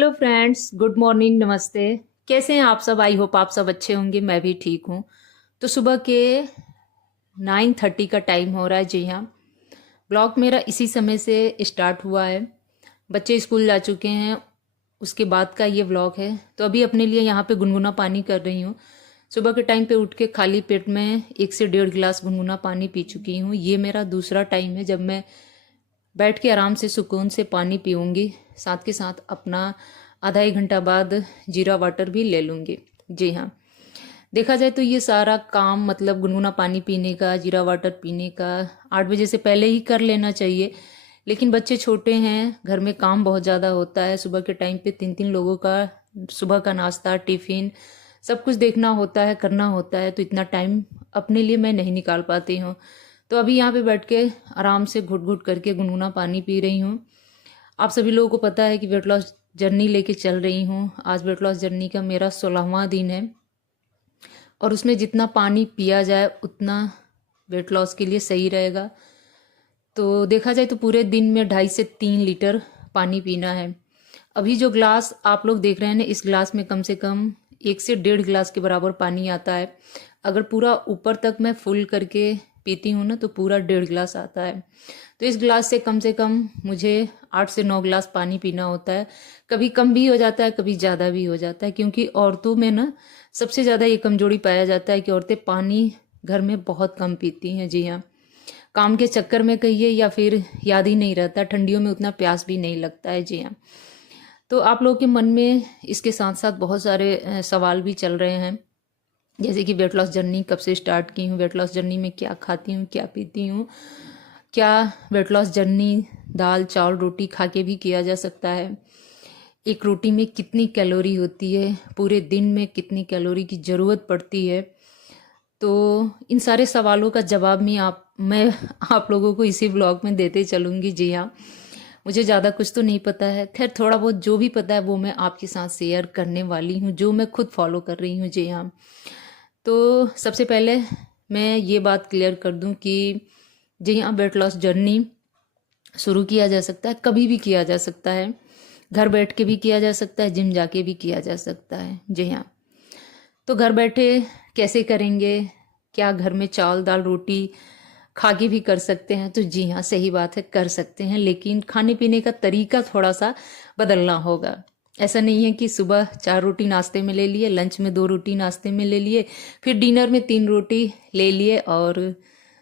Hello friends, good morning, नमस्ते। कैसे हैं आप सब? आई होप आप सब अच्छे होंगे। मैं भी ठीक हूँ। तो सुबह के 9:30 का टाइम हो रहा है। जी हाँ, ब्लॉग मेरा इसी समय से स्टार्ट हुआ है। बच्चे स्कूल जा चुके हैं, उसके बाद का ये व्लॉग है। तो अभी अपने लिए यहाँ पे गुनगुना पानी कर रही हूँ। सुबह के टाइम पे उठ के खाली पेट में 1 से 1.5 गिलास गुनगुना पानी पी चुकी हूँ। ये मेरा दूसरा टाइम है जब मैं बैठ के आराम से सुकून से पानी पीऊँगी। साथ के साथ अपना आधा 1 घंटा बाद जीरा वाटर भी ले लूँगी। जी हाँ, देखा जाए तो ये सारा काम मतलब गुनगुना पानी पीने का, जीरा वाटर पीने का 8 बजे से पहले ही कर लेना चाहिए। लेकिन बच्चे छोटे हैं, घर में काम बहुत ज़्यादा होता है। सुबह के टाइम पे 3-3 लोगों का सुबह का नाश्ता, टिफ़िन सब कुछ देखना होता है, करना होता है। तो इतना टाइम अपने लिए मैं नहीं निकाल पाती हूँ। तो अभी यहाँ पे बैठ के आराम से घुट घुट करके गुनगुना पानी पी रही हूँ। आप सभी लोगों को पता है कि वेट लॉस जर्नी लेके चल रही हूँ। आज वेट लॉस जर्नी का मेरा 16वां दिन है और उसमें जितना पानी पिया जाए उतना वेट लॉस के लिए सही रहेगा। तो देखा जाए तो पूरे दिन में 2.5 से 3 लीटर पानी पीना है। अभी जो ग्लास आप लोग देख रहे हैं ना, इस ग्लास में कम से कम 1 से 1.5 गिलास के बराबर पानी आता है। अगर पूरा ऊपर तक मैं फुल करके पीती हूँ ना तो पूरा 1.5 गिलास आता है। तो इस गिलास से कम मुझे 8 से 9 गिलास पानी पीना होता है। कभी कम भी हो जाता है, कभी ज़्यादा भी हो जाता है, क्योंकि औरतों में ना सबसे ज़्यादा ये कमजोरी पाया जाता है कि औरतें पानी घर में बहुत कम पीती हैं। जी हाँ, काम के चक्कर में कहिए या फिर याद ही नहीं रहता, ठंडियों में उतना प्यास भी नहीं लगता है। जी हाँ, तो आप लोगों के मन में इसके साथ साथ बहुत सारे सवाल भी चल रहे हैं, जैसे कि वेट लॉस जर्नी कब से स्टार्ट की हूँ, वेट लॉस जर्नी में क्या खाती हूँ, क्या पीती हूँ, क्या वेट लॉस जर्नी दाल चावल रोटी खा के भी किया जा सकता है, एक रोटी में कितनी कैलोरी होती है, पूरे दिन में कितनी कैलोरी की ज़रूरत पड़ती है। तो इन सारे सवालों का जवाब मैं आप लोगों को इसी ब्लॉग में देते चलूँगी। जी हाँ, मुझे ज़्यादा कुछ तो नहीं पता है, खैर थोड़ा बहुत जो भी पता है वो मैं आपके साथ शेयर करने वाली हूँ, जो मैं खुद फॉलो कर रही हूँ। जी हाँ, तो सबसे पहले मैं ये बात क्लियर कर दूं कि जी हाँ, वेट लॉस जर्नी शुरू किया जा सकता है, कभी भी किया जा सकता है, घर बैठ के भी किया जा सकता है, जिम जाके भी किया जा सकता है। जी हाँ, तो घर बैठे कैसे करेंगे? क्या घर में चावल दाल रोटी खा के भी कर सकते हैं? तो जी हाँ, सही बात है, कर सकते हैं, लेकिन खाने पीने का तरीका थोड़ा सा बदलना होगा। ऐसा नहीं है कि सुबह 4 रोटी नाश्ते में ले लिए, लंच में 2 रोटी नाश्ते में ले लिए, फिर डिनर में 3 रोटी ले लिए और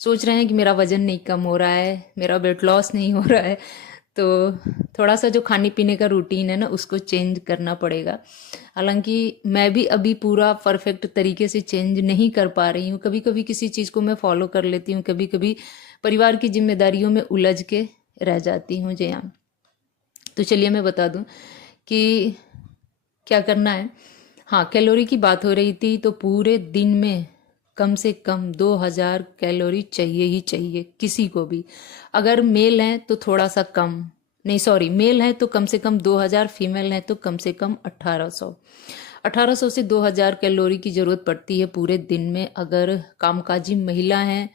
सोच रहे हैं कि मेरा वजन नहीं कम हो रहा है, मेरा वेट लॉस नहीं हो रहा है। तो थोड़ा सा जो खाने पीने का रूटीन है ना, उसको चेंज करना पड़ेगा। हालांकि मैं भी अभी पूरा परफेक्ट तरीके से चेंज नहीं कर पा रही हूँ। कभी कभी किसी चीज़ को मैं फॉलो कर लेती हूँ, कभी कभी परिवार की जिम्मेदारियों में उलझ के रह जाती हूँ। जी हाँ, तो चलिए मैं बता दूँ कि क्या करना है। हाँ, कैलोरी की बात हो रही थी, तो पूरे दिन में कम से कम 2000 कैलोरी चाहिए ही चाहिए किसी को भी। अगर मेल हैं तो थोड़ा सा कम, नहीं सॉरी, मेल है तो कम से कम 2000, फीमेल है तो कम से कम 1800 से 2000 कैलोरी की ज़रूरत पड़ती है पूरे दिन में। अगर कामकाजी महिला हैं,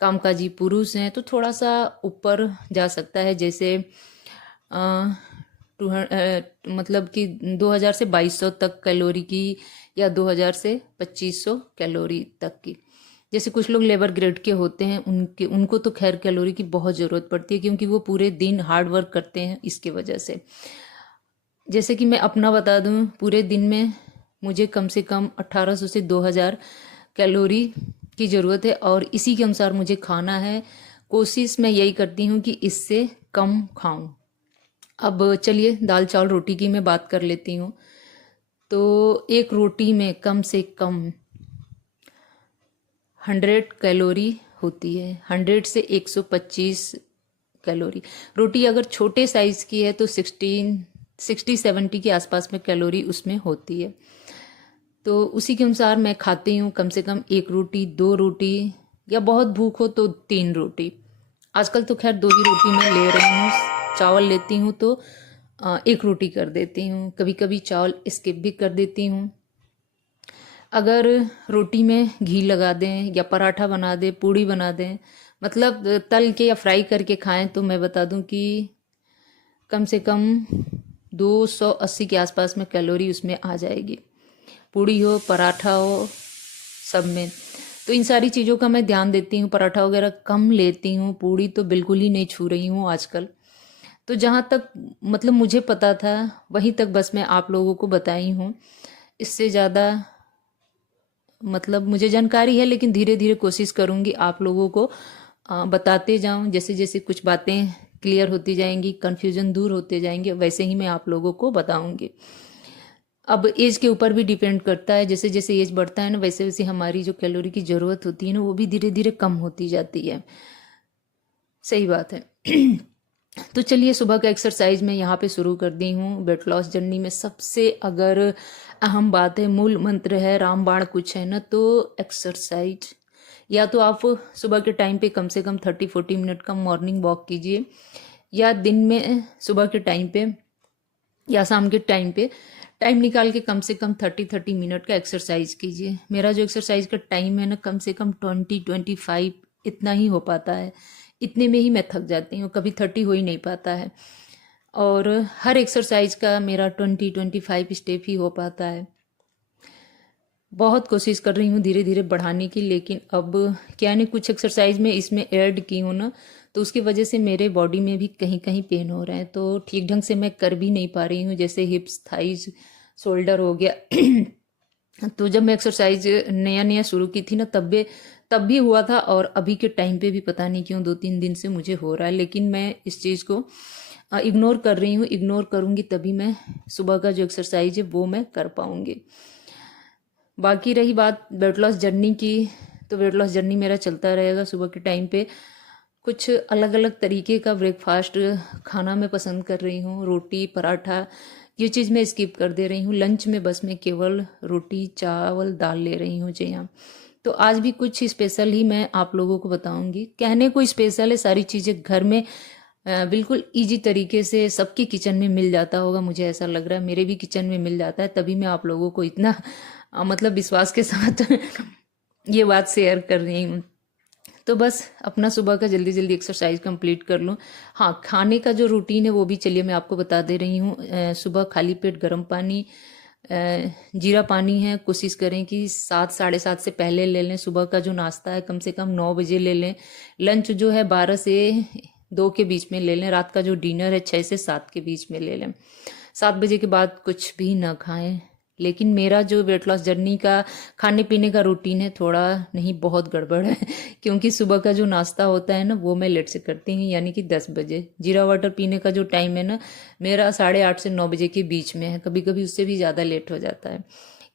कामकाजी पुरुष हैं तो थोड़ा सा ऊपर जा सकता है, जैसे मतलब कि 2000 से 2200 तक कैलोरी की, या 2000 से 2500 कैलोरी तक की। जैसे कुछ लोग लेबर ग्रेड के होते हैं, उनको तो खैर कैलोरी की बहुत ज़रूरत पड़ती है, क्योंकि वो पूरे दिन हार्ड वर्क करते हैं, इसके वजह से। जैसे कि मैं अपना बता दूं, पूरे दिन में मुझे कम से कम 1800 से 2000 कैलोरी की ज़रूरत है और इसी के अनुसार मुझे खाना है। कोशिश मैं यही करती हूँ कि इससे कम खाऊं। अब चलिए दाल चावल रोटी की मैं बात कर लेती हूँ। तो एक रोटी में कम से कम 100 कैलोरी होती है, 100 से 125 कैलोरी। रोटी अगर छोटे साइज़ की है तो 60-70 के आसपास में कैलोरी उसमें होती है। तो उसी के अनुसार मैं खाती हूँ, कम से कम 1 रोटी, 2 रोटी, या बहुत भूख हो तो 3 रोटी। आजकल तो खैर 2 ही रोटी मैं ले रही हूँ। चावल लेती हूँ तो 1 रोटी कर देती हूँ, कभी कभी चावल स्किप भी कर देती हूँ। अगर रोटी में घी लगा दें या पराठा बना दें, पूड़ी बना दें, मतलब तल के या फ्राई करके खाएं, तो मैं बता दूं कि कम से कम 280 के आसपास में कैलोरी उसमें आ जाएगी। पूड़ी हो, पराठा हो, सब में। तो इन सारी चीज़ों का मैं ध्यान देती हूँ। पराठा वगैरह कम लेती हूँ, पूड़ी तो बिल्कुल ही नहीं छू रही हूँ आजकल। तो जहाँ तक मतलब मुझे पता था वहीं तक बस मैं आप लोगों को बताई हूँ। इससे ज़्यादा मतलब मुझे जानकारी है, लेकिन धीरे धीरे कोशिश करूँगी आप लोगों को बताते जाऊँ। जैसे जैसे कुछ बातें क्लियर होती जाएंगी, कन्फ्यूजन दूर होते जाएंगे, वैसे ही मैं आप लोगों को बताऊँगी। अब एज के ऊपर भी डिपेंड करता है, जैसे जैसे एज बढ़ता है ना, वैसे वैसे हमारी जो कैलोरी की ज़रूरत होती है ना, वो भी धीरे धीरे कम होती जाती है। सही बात है। तो चलिए, सुबह का एक्सरसाइज मैं यहाँ पे शुरू कर दी हूँ। वेट लॉस जर्नी में सबसे अगर अहम बात है, मूल मंत्र है, रामबाण कुछ है ना, तो एक्सरसाइज। या तो आप सुबह के टाइम पे कम से कम 30-40 मिनट का मॉर्निंग वॉक कीजिए, या दिन में सुबह के टाइम पे या शाम के टाइम पे टाइम निकाल के कम से कम 30-30 मिनट का एक्सरसाइज कीजिए। मेरा जो एक्सरसाइज का टाइम है ना, कम से कम 20-25 इतना ही हो पाता है। इतने में ही मैं थक जाती हूँ, कभी 30 हो ही नहीं पाता है। और हर एक्सरसाइज का मेरा 20-25 स्टेप ही हो पाता है। बहुत कोशिश कर रही हूँ धीरे धीरे बढ़ाने की, लेकिन अब क्या है, कुछ एक्सरसाइज में इसमें ऐड की हूँ ना, तो उसकी वजह से मेरे बॉडी में भी कहीं कहीं पेन हो रहा है, तो ठीक ढंग से मैं कर भी नहीं पा रही हूँ। जैसे हिप्स, थाइज, शोल्डर हो गया। तो जब मैं एक्सरसाइज नया नया शुरू की थी ना, तब भी हुआ था, और अभी के टाइम पे भी पता नहीं क्यों 2-3 दिन से मुझे हो रहा है। लेकिन मैं इस चीज़ को इग्नोर कर रही हूँ। इग्नोर करूँगी तभी मैं सुबह का जो एक्सरसाइज है वो मैं कर पाऊँगी। बाकी रही बात वेट लॉस जर्नी की, तो वेट लॉस जर्नी मेरा चलता रहेगा। सुबह के टाइम पे कुछ अलग अलग तरीके का ब्रेकफास्ट खाना मैं पसंद कर रही हूँ। रोटी, पराठा, ये चीज़ मैं स्किप कर दे रही हूँ। लंच में बस मैं केवल रोटी, चावल, दाल ले रही हूँ जी हाँ। तो आज भी कुछ स्पेशल ही मैं आप लोगों को बताऊंगी। कहने को स्पेशल है, सारी चीज़ें घर में बिल्कुल इजी तरीके से सबके किचन में मिल जाता होगा, मुझे ऐसा लग रहा है। मेरे भी किचन में मिल जाता है, तभी मैं आप लोगों को इतना मतलब विश्वास के साथ ये बात शेयर कर रही हूँ। तो बस अपना सुबह का जल्दी जल्दी एक्सरसाइज कंप्लीट कर लूँ। हाँ, खाने का जो रूटीन है वो भी चलिए मैं आपको बता दे रही हूँ। सुबह खाली पेट गर्म पानी, जीरा पानी है, कोशिश करें कि 7-7:30 से पहले ले लें। सुबह का जो नाश्ता है कम से कम 9 बजे ले लें। लंच जो है 12 से 2 के बीच में ले लें। रात का जो डिनर है 6 से 7 के बीच में ले लें। 7 बजे के बाद कुछ भी ना खाएं। लेकिन मेरा जो वेट लॉस जर्नी का खाने पीने का रूटीन है थोड़ा नहीं, बहुत गड़बड़ है। क्योंकि सुबह का जो नाश्ता होता है ना, वो मैं लेट से करती हूँ, यानी कि 10 बजे। जीरा वाटर पीने का जो टाइम है ना, मेरा 8:30 से 9 बजे के बीच में है। कभी कभी उससे भी ज़्यादा लेट हो जाता है,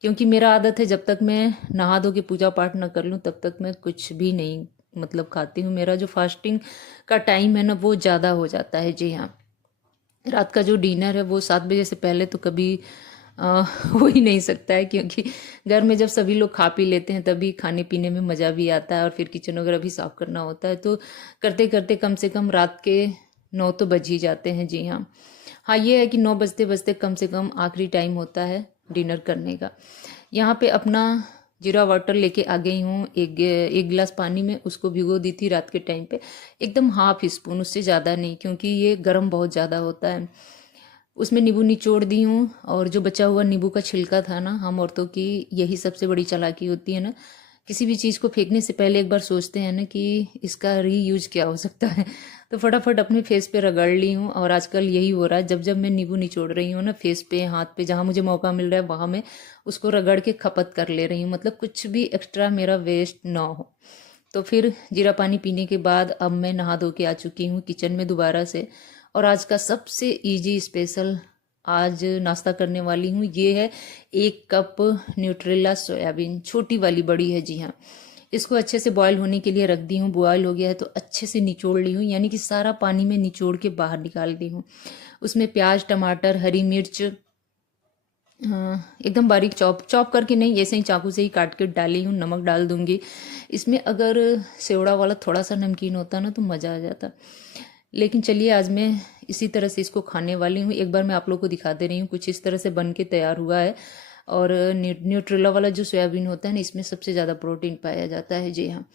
क्योंकि मेरा आदत है जब तक मैं नहा धो के पूजा पाठ ना कर लूँ तब तक मैं कुछ भी नहीं मतलब खाती हूँ। मेरा जो फास्टिंग का टाइम है ना, वो ज़्यादा हो जाता है जी हाँ। रात का जो डिनर है वो 7 बजे से पहले तो कभी हो ही नहीं सकता है, क्योंकि घर में जब सभी लोग खा पी लेते हैं तभी खाने पीने में मज़ा भी आता है, और फिर किचन वगैरह भी साफ़ करना होता है। तो करते करते कम से कम रात के 9 तो बज ही जाते हैं जी हाँ। हाँ, ये है कि 9 बजते बजते कम से कम आखिरी टाइम होता है डिनर करने का। यहाँ पे अपना जीरा वाटर लेके आ गई हूँ। एक गिलास पानी में उसको भिगो दी थी रात के टाइम पे, एकदम हाफ स्पून, उससे ज़्यादा नहीं, क्योंकि ये गर्म बहुत ज़्यादा होता है। उसमें नींबू निचोड़ दी हूँ, और जो बचा हुआ नींबू का छिलका था ना, हम औरतों की यही सबसे बड़ी चालाकी होती है ना, किसी भी चीज़ को फेंकने से पहले एक बार सोचते हैं ना कि इसका रीयूज क्या हो सकता है। तो फटाफट अपने फेस पे रगड़ ली हूँ, और आजकल यही हो रहा है, जब जब मैं नींबू निचोड़ रही हूँ ना, फेस पे, हाथ पे, जहाँ मुझे मौका मिल रहा है वहाँ मैं उसको रगड़ के खपत कर ले रही हूँ, मतलब कुछ भी एक्स्ट्रा मेरा वेस्ट ना हो। तो फिर जीरा पानी पीने के बाद अब मैं नहा धो के आ चुकी हूँ किचन में दोबारा से, और आज का सबसे इजी स्पेशल आज नाश्ता करने वाली हूँ। ये है 1 कप न्यूट्रेला सोयाबीन, छोटी वाली, बड़ी है जी हाँ। इसको अच्छे से बॉयल होने के लिए रख दी हूँ। बॉयल हो गया है तो अच्छे से निचोड़ ली हूँ, यानी कि सारा पानी में निचोड़ के बाहर निकाल दी हूँ। उसमें प्याज, टमाटर, हरी मिर्च एकदम बारीक चॉप चॉप करके नहीं, ऐसे ही चाकू से ही काट के डाली हूँ। नमक डाल दूंगी इसमें। अगर सेवड़ा वाला थोड़ा सा नमकीन होता ना तो मज़ा आ जाता। लेकिन चलिए, आज मैं इसी तरह से इसको खाने वाली हूँ। एक बार मैं आप लोग को दिखा दे रही हूँ, कुछ इस तरह से बन के तैयार हुआ है। और न्यूट्रेला वाला जो सोयाबीन होता है ना, इसमें सबसे ज़्यादा प्रोटीन पाया जाता है जी हाँ।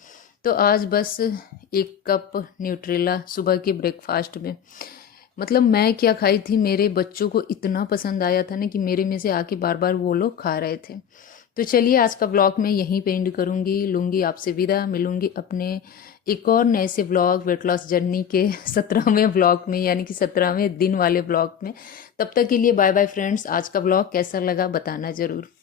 तो आज बस 1 कप न्यूट्रेला सुबह के ब्रेकफास्ट में। मतलब मैं क्या खाई थी, मेरे बच्चों को इतना पसंद आया था ना कि मेरे में से आके बार बार वो लोग खा रहे थे। तो चलिए आज का व्लॉग मैं यहीं पे एंड करूँगी, लूँगी आपसे विदा, मिलूँगी अपने एक और नए से व्लॉग वेट लॉस जर्नी के 17वें व्लॉग में, यानी कि 17वें दिन वाले व्लॉग में। तब तक के लिए बाय बाय फ्रेंड्स। आज का व्लॉग कैसा लगा बताना ज़रूर।